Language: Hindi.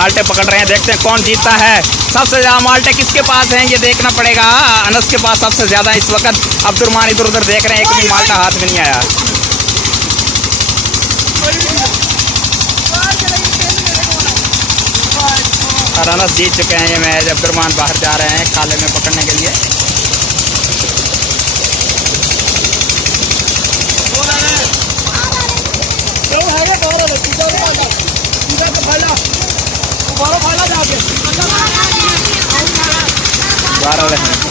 माल्टे पकड़ रहे हैं। देखते हैं कौन जीतता है। सबसे ज़्यादा माल्टे किसके पास हैं ये देखना पड़ेगा। अनस के पास सबसे ज़्यादा इस वक्त। अब्दुर्रहमान इधर उधर देख रहे हैं, एक भी माल्टा हाथ में नहीं आया। और अनस जीत चुके हैं ये मैच। अब्दुर्रहमान बाहर जा रहे हैं काले में पकड़ने के लिए। बारह